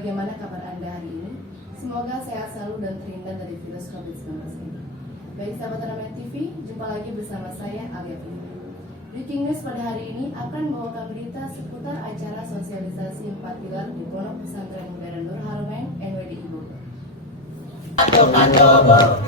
bagaimana kabar Anda hari ini? Semoga sehat selalu dan terhindar dari virus COVID-19 ini. Baik sahabat Haramein TV, jumpa lagi bersama saya Alia Pini. Breaking News pada hari ini akan membawakan berita seputar acara sosialisasi 4 pilar di Pondok Pesantren Modern Nur Haramein NWDI Bogor. Oktober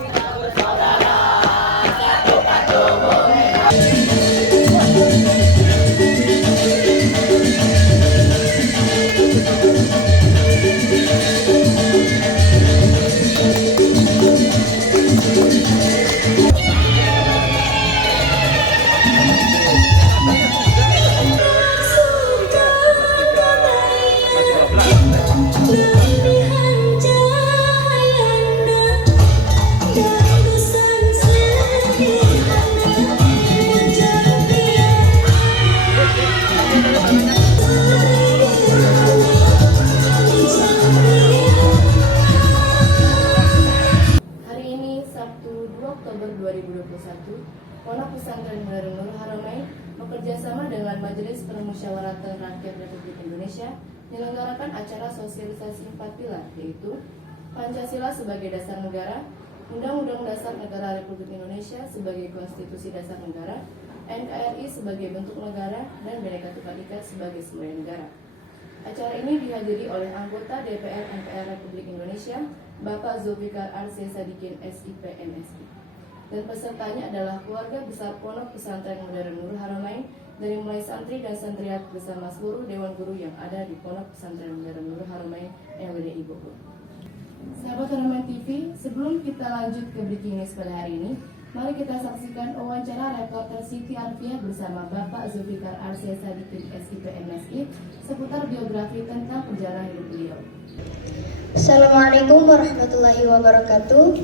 2021, Pondok Pesantren Modern Nur Haramein bekerjasama dengan Majelis Permusyawaratan Rakyat Republik Indonesia menyelenggarakan acara sosialisasi 4 pilar, yaitu Pancasila sebagai dasar negara, Undang-Undang Dasar Negara Republik Indonesia sebagai konstitusi dasar negara, NKRI sebagai bentuk negara, dan Bhinneka Tunggal Ika sebagai semboyan negara. Acara ini dihadiri oleh anggota DPR MPR Republik Indonesia, Bapak Zulfikar Arsyad Sadikin SIP MSI. Dan pesertanya adalah keluarga besar Pondok Pesantren Modern Nur Haramein dari mulai santri dan santriat bersama seluruh dewan guru yang ada di Pondok Pesantren Modern Nur Haramein NWDI Bogor. Sahabat Haramein TV, sebelum kita lanjut ke breaking news pada hari ini, mari kita saksikan wawancara reporter Siti Arfiah bersama Bapak Zulfikar Arsyad Sadikin SIP MSI seputar biografi tentang perjalanan hidup beliau. Assalamualaikum warahmatullahi wabarakatuh.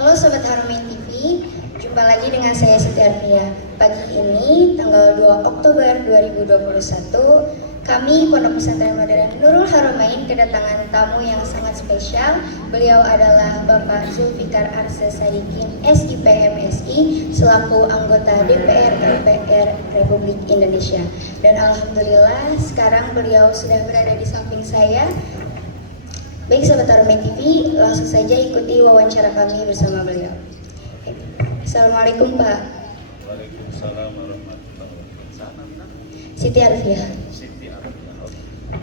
Halo Sobat Haramein TV, jumpa lagi dengan saya Siti Arfiah. Pagi ini, tanggal 2 Oktober 2021, kami Pondok Pesantren Modern Nurul Haramein kedatangan tamu yang sangat spesial. Beliau adalah Bapak Zulfikar Arsyad Sadikin SIP MSI selaku anggota DPR MPR Republik Indonesia. Dan alhamdulillah sekarang beliau sudah berada di samping saya. Baik Sobat Haramein TV, langsung saja ikuti wawancara kami bersama beliau. Assalamualaikum Pak. Waalaikumsalam warahmatullahi wabarakatuh. Siti Arfiah. Siti Arfiah.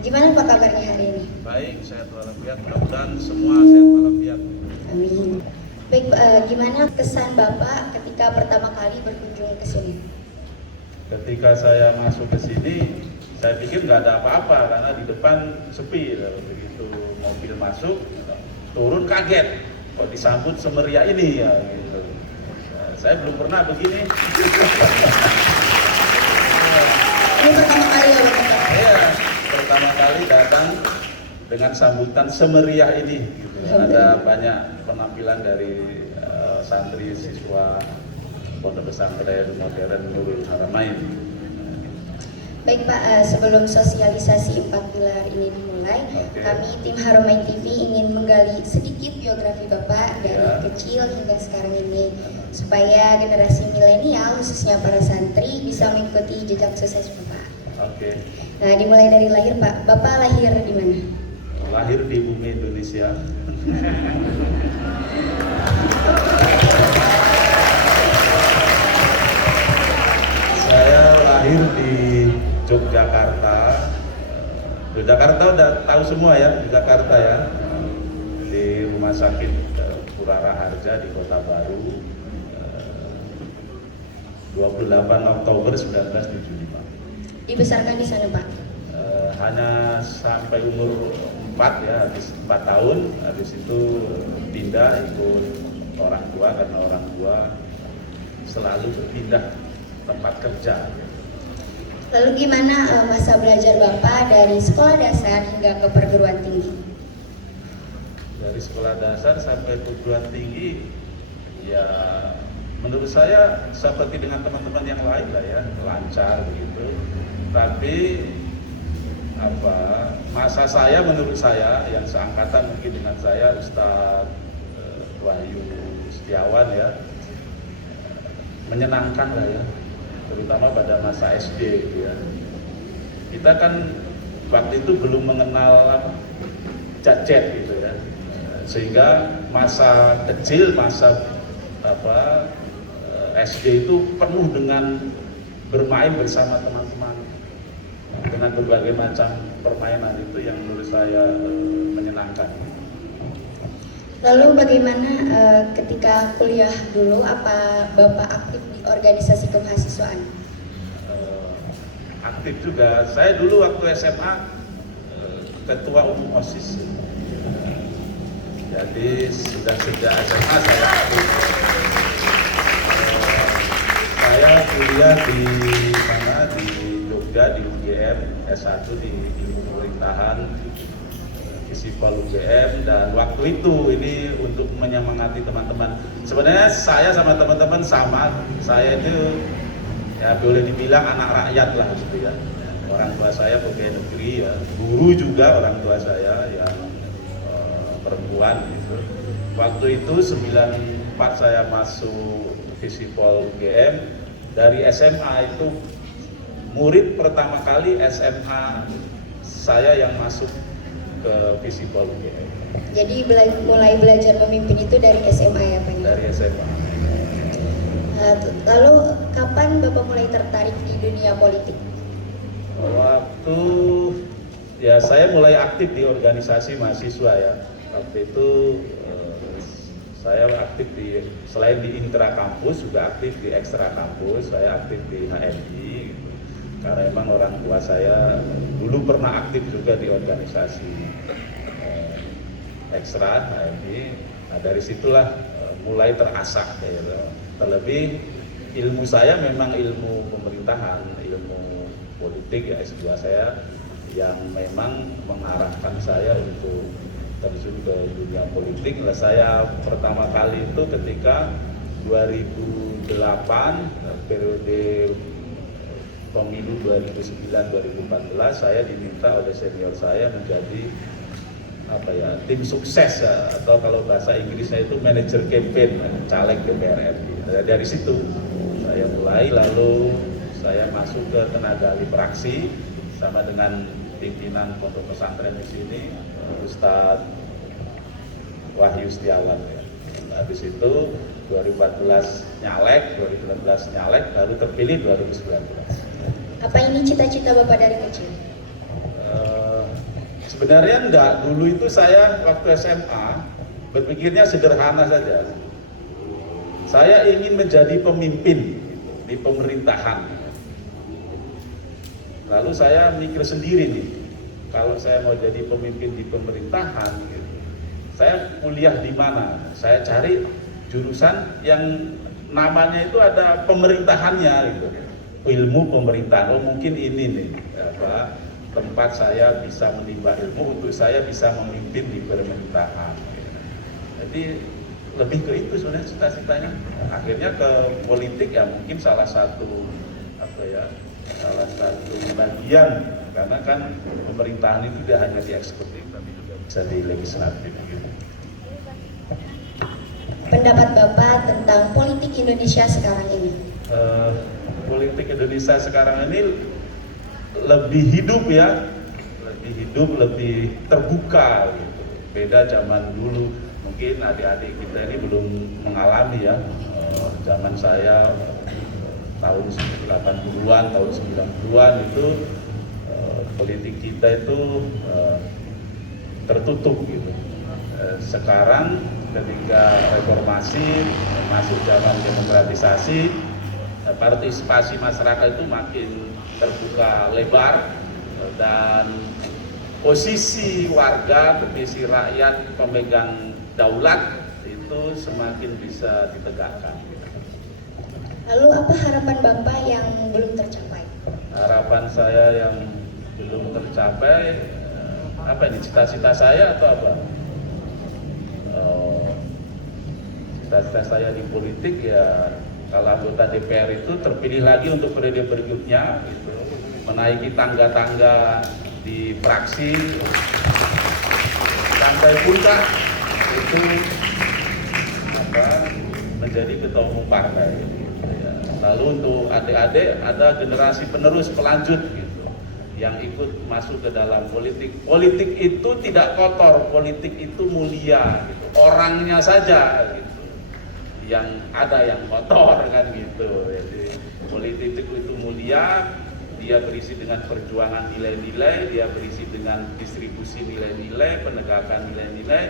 Gimana Pak kabarnya hari ini? Baik, sehat walafiat. Mudah-mudahan semua sehat walafiat. Amin. Baik, gimana kesan Bapak ketika pertama kali berkunjung ke sini? Ketika saya masuk ke sini, saya pikir nggak ada apa-apa karena di depan sepi. Begitu mobil masuk, turun kaget. Kok disambut semeriah ini ya? Gitu. Nah, saya belum pernah begini. Ini pertama kali ya Bapak? Iya, pertama kali datang dengan sambutan semeriah ini. Gitu. Ada banyak penampilan dari santri siswa Pondok Pesantren Modern Nurul Haramein. Baik Pak, sebelum sosialisasi 4 pilar ini dimulai, kami tim Haramein TV ingin menggali sedikit biografi Bapak dari kecil hingga sekarang ini, supaya generasi milenial khususnya para santri bisa mengikuti jejak sukses Bapak. Oke. Nah, dimulai dari lahir Pak. Bapak lahir di mana? Lahir di bumi Indonesia. Saya lahir di Yogyakarta. Yogyakarta udah tahu semua ya, Yogyakarta ya. Di Rumah Sakit Purara Harja di Kota Baru. 28 Oktober 1975. Dibesarkan di sana Pak? Hanya sampai umur 4 ya, habis 4 tahun, habis itu pindah ikut orang tua karena orang tua selalu berpindah tempat kerja. Lalu gimana masa belajar Bapak dari sekolah dasar hingga ke perguruan tinggi? Dari sekolah dasar sampai perguruan tinggi, ya menurut saya seperti dengan teman-teman yang lain lah ya, lancar begitu. Tapi masa saya menurut saya yang seangkatan mungkin dengan saya, Ustadz Wahyu Setiawan ya, menyenangkan lah ya, terutama pada masa SD gitu ya. kita kan waktu itu belum mengenal chat gitu ya, sehingga masa kecil, masa SD itu penuh dengan bermain bersama teman-teman dengan berbagai macam permainan, itu yang menurut saya menyenangkan. Lalu bagaimana ketika kuliah dulu, apa Bapak aktif di organisasi kemahasiswaan? Aktif juga. Saya dulu waktu SMA ketua umum OSIS. Jadi sudah sejak SMA saya aktif. Saya kuliah di mana, di Jogja, di UGM, S1 di ilmu pemerintahan, Visipol UGM, dan waktu itu ini untuk menyemangati teman-teman. Sebenarnya saya sama teman-teman sama, saya itu ya boleh dibilang anak rakyat lah gitu ya. Orang tua saya pegawai negeri ya, guru juga orang tua saya yang perempuan gitu. Waktu itu 94 saya masuk Visipol UGM. Dari SMA itu murid pertama kali SMA saya yang masuk ke Visipol UGM. Jadi mulai belajar memimpin itu dari SMA ya Pak? Dari SMA. Lalu kapan Bapak mulai tertarik di dunia politik? Waktu ya saya mulai aktif di organisasi mahasiswa ya. Waktu itu saya aktif selain di intra kampus juga aktif di ekstra kampus. Saya aktif di HMI gitu. Karena memang orang tua saya dulu pernah aktif juga di organisasi ekstra HMI. Nah, dari situlah mulai terasah gitu. Terlebih ilmu saya memang ilmu pemerintahan, ilmu politik ya, S2 saya yang memang mengarahkan saya untuk terjun ke dunia politik. Nah, saya pertama kali itu ketika 2008 periode pemilu 2009-2014 saya diminta oleh senior saya menjadi tim sukses ya, atau kalau bahasa Inggrisnya itu manajer campaign caleg DPR RI. Dari situ saya mulai, lalu saya masuk ke tenaga ahli praksi sama dengan pimpinan pondok pesantren di sini, Ustadz Wahyu Setiawan ya. Habis itu 2014 nyalek, 2019 nyalek, baru terpilih 2019. Apa ini cita-cita Bapak dari kecil? Sebenarnya enggak, dulu itu saya waktu SMA berpikirnya sederhana saja. Saya ingin menjadi pemimpin di pemerintahan. Lalu saya mikir sendiri nih, kalau saya mau jadi pemimpin di pemerintahan, saya kuliah di mana? Saya cari jurusan yang namanya itu ada pemerintahannya gitu. Ilmu pemerintahan. Oh mungkin ini nih tempat saya bisa menimba ilmu untuk saya bisa memimpin di pemerintahan. Jadi lebih ke itu sebenarnya cita-citanya. Akhirnya ke politik ya mungkin salah satu bagian, karena kan pemerintahan itu tidak hanya di eksekutif tapi juga bisa di legislatif gitu. Pendapat Bapak tentang politik Indonesia sekarang ini? Politik Indonesia sekarang ini lebih hidup ya, lebih terbuka gitu. Beda zaman dulu, mungkin adik-adik kita ini belum mengalami ya. Zaman saya tahun 80-an, tahun 90-an itu politik kita itu tertutup gitu. Sekarang ketika reformasi masuk zaman demokratisasi, partisipasi masyarakat itu makin terbuka lebar, dan posisi warga, posisi rakyat pemegang daulat itu semakin bisa ditegakkan. Lalu apa harapan Bapak yang belum tercapai? Harapan saya yang belum tercapai, apa ini, cita-cita saya atau apa? Cita-cita saya di politik ya, kalau anggota DPR itu terpilih lagi untuk periode berikutnya, gitu. Menaiki tangga-tangga di fraksi sampai puncak itu menjadi ketua umum partai. Lalu untuk adik-adik ada generasi penerus pelanjut gitu. yang ikut masuk ke dalam politik. Politik itu tidak kotor, politik itu mulia, gitu. Orangnya saja gitu yang ada yang kotor kan gitu. Jadi politik itu mulia, dia berisi dengan perjuangan nilai-nilai, dia berisi dengan distribusi nilai-nilai, penegakan nilai-nilai,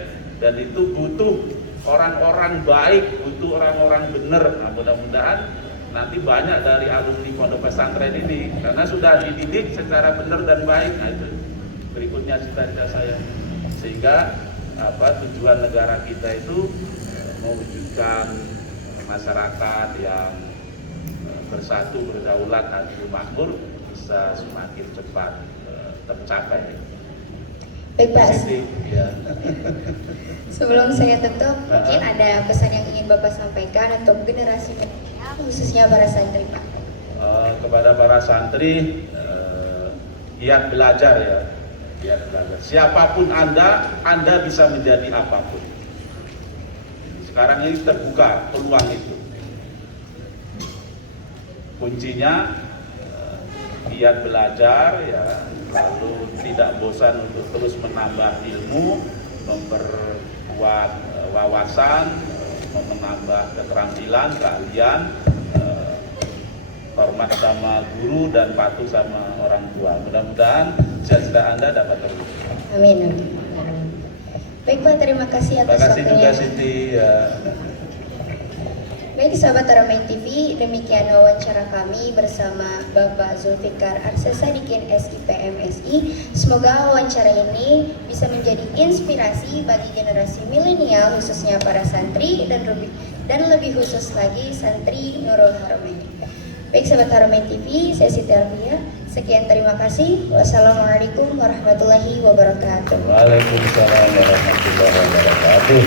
dan itu butuh orang-orang baik, butuh orang-orang benar. Nah, mudah-mudahan nanti banyak dari alumni pondok pesantren ini karena sudah dididik secara benar dan baik. Nah, itu berikutnya cita-cita saya, sehingga tujuan negara kita itu mewujudkan masyarakat yang bersatu, berdaulat, adil, makmur bisa semakin cepat tercapai. Baik Pak, Ya. sebelum saya tutup, mungkin ada pesan yang ingin Bapak sampaikan untuk generasi milenial, khususnya para santri Pak. Kepada para santri, giat belajar ya, giat belajar. Siapapun Anda bisa menjadi apapun. Sekarang ini terbuka peluang itu. Kuncinya giat belajar ya, lalu tidak bosan untuk terus menambah ilmu, memperkuat wawasan, menambah keterampilan, keahlian, hormat sama guru dan patuh sama orang tua. Mudah-mudahan cita-cita Anda dapat terwujud. Amin. Baik Pak, terima kasih Terima atas kasih juga waktunya. Siti. Ya. Baik sahabat Haramain TV, demikian wawancara kami bersama Bapak Zulfikar Arsesadikin SIPM SI. Semoga wawancara ini bisa menjadi inspirasi bagi generasi milenial, khususnya para santri dan lebih khusus lagi santri Nurul Haramain. Baik sahabat Haramain TV, saya Siti Arfia. Sekian, terima kasih. Wassalamualaikum warahmatullahi wabarakatuh. Waalaikumsalam warahmatullahi wabarakatuh.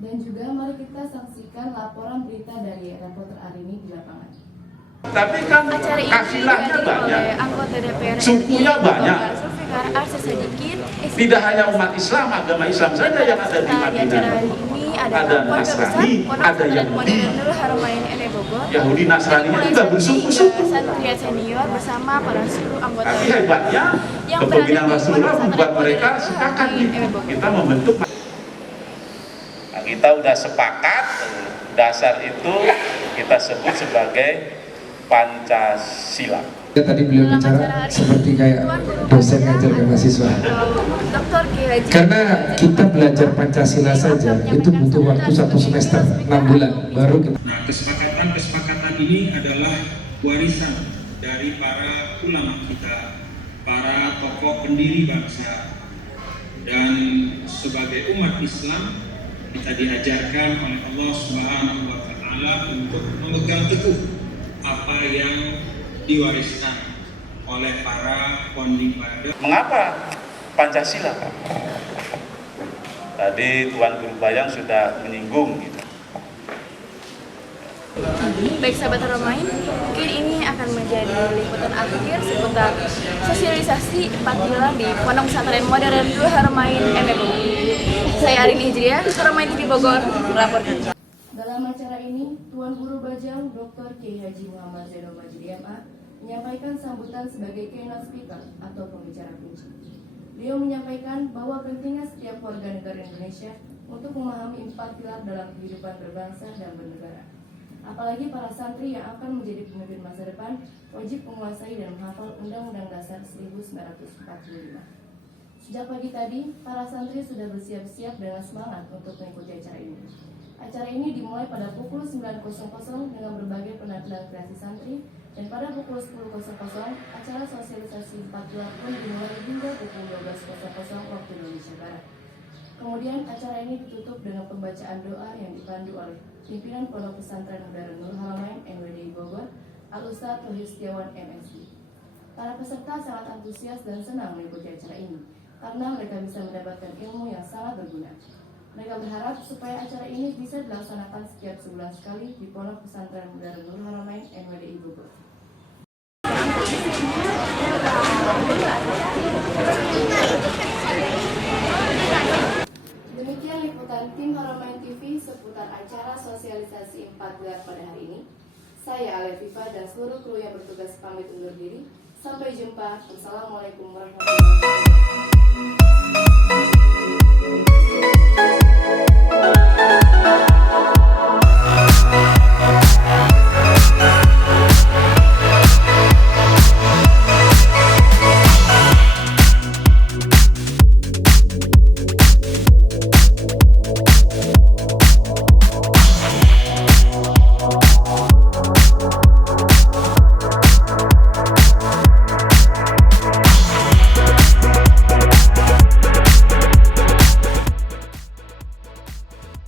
Dan juga mari kita saksikan laporan berita dari reporter Arini di lapangan. Tapi kan Acara ini kasilahnya dihadiri banyak. oleh anggota DPR Sukunya banyak. Bapak Zulfikar Arsesadikin. Tidak hanya umat Islam, agama Islam saja yang ada di Di acara Madinah. hari ini ada Ada Pondok Nasrani, Besar, Pondok ada Pesantren Yahudi. Modern Nurul Haramain NE Bogor. Yahudi Nasraninya Mulai juga santri bersuku-suku. hingga santri senior bersama para seluruh anggota Tapi hebatnya yang kepemimpinan berada di Rasulullah Pondok membuat Pesantren mereka Modern sepakat Nurul gitu. Haramain NE Bogor. Kita membentuk. Nah, kita udah sepakat, dasar itu kita sebut sebagai Pancasila. Ya, tadi beliau Dalam bicara acara hari seperti ini, kayak Tuan Guru dosen Bajang ngajar ke mahasiswa. Dr. Kiai Haji Karena kita belajar Pancasila saja itu butuh waktu 1 semester 6 bulan baru kita. Nah, kesepakatan ini adalah warisan dari para ulama kita, para tokoh pendiri bangsa, dan sebagai umat Islam kita diajarkan oleh Allah Subhanahu wa Ta'ala untuk memegang teguh apa yang diwariskan oleh para founding father. Mengapa Pancasila? Tadi Tuan Guru Bayang sudah menyinggung gitu. Baik sahabat Haramain, mungkin ini akan menjadi liputan akhir seputar sosialisasi 4 pilar di Pondok Pesantren Modern Nurul Haramain NE Bogor. Saya Arini Hijriah, Haramain TV Bogor, melaporkan. Dalam acara ini, Tuan Guru Bajang Dr. Kiai Haji Muhammad Zainal Majid MA menyampaikan sambutan sebagai keynote speaker atau pembicara kunci. Beliau menyampaikan bahwa pentingnya setiap warga negara Indonesia untuk memahami 4 pilar dalam kehidupan berbangsa dan bernegara. Apalagi para santri yang akan menjadi pemimpin masa depan wajib menguasai dan menghafal Undang-Undang Dasar 1945. Sejak pagi tadi, para santri sudah bersiap-siap dengan semangat untuk mengikuti acara ini. Acara ini dimulai pada pukul 9.00 dengan berbagai penampilan kreasi santri, dan pada pukul 10.00 acara sosialisasi 4 pilar pun dimulai hingga pukul 12.00 waktu Indonesia Barat. Kemudian acara ini ditutup dengan pembacaan doa yang dipandu oleh pimpinan Pondok Pesantren Modern Nurul Haramain NWDI Bogor, Al-Ustadz Tauhid Setiawan MSI. Para peserta sangat antusias dan senang mengikuti acara ini karena mereka bisa mendapatkan ilmu yang sangat berguna. Mereka berharap supaya acara ini bisa dilaksanakan setiap sebulan sekali di Pondok Pesantren Modern Nurul Haramain NWDI Bogor. Demikian liputan tim Haramain TV seputar acara sosialisasi 4 pilar pada hari ini. Saya Aleviva dan seluruh kru yang bertugas pamit undur diri. Sampai jumpa. Wassalamualaikum warahmatullahi wabarakatuh.